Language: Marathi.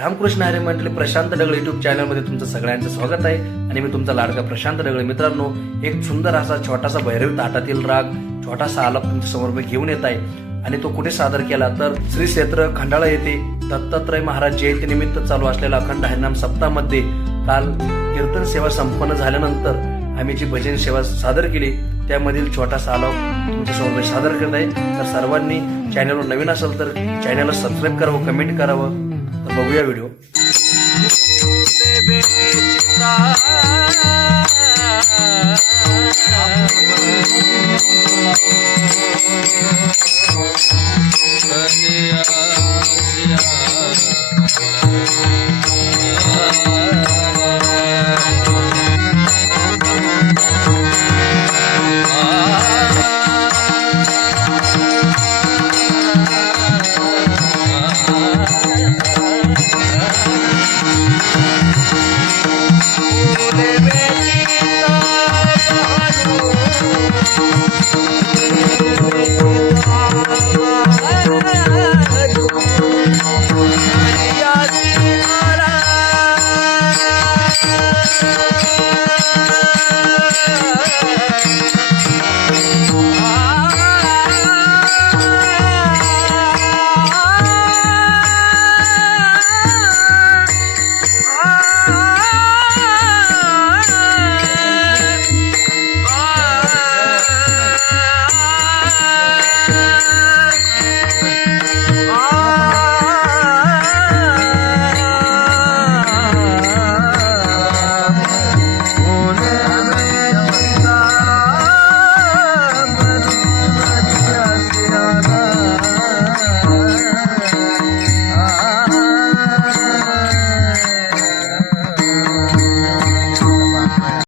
रामकृष्ण हरी मंडळी प्रशांत डगळे युट्यूब चॅनलमध्ये तुमचं सगळ्यांचं स्वागत आहे आणि मी तुमचा लाडका प्रशांत डगळे. मित्रांनो, एक सुंदर असा छोटासा भैरवी ताटातील राग छोटासा आलाप तुमच्या समोर मी घेऊन येत आहे आणि तो कुठे सादर केला तर श्री क्षेत्र खंडाळा येथे दत्तात्रय महाराज जयंती निमित्त चालू असलेला अखंड हरिनाम सप्ताहामध्ये काल कीर्तन सेवा संपन्न झाल्यानंतर आम्ही जी भजन सेवा सादर केली त्यामधील छोटासा आलाप तुमच्यासमोर मी सादर करत आहे. तर सर्वांनी चॅनलवर नवीन असेल तर चॅनलला सबस्क्राईब करावं, कमेंट करावं. तर बघूया व्हिडिओ. कन्या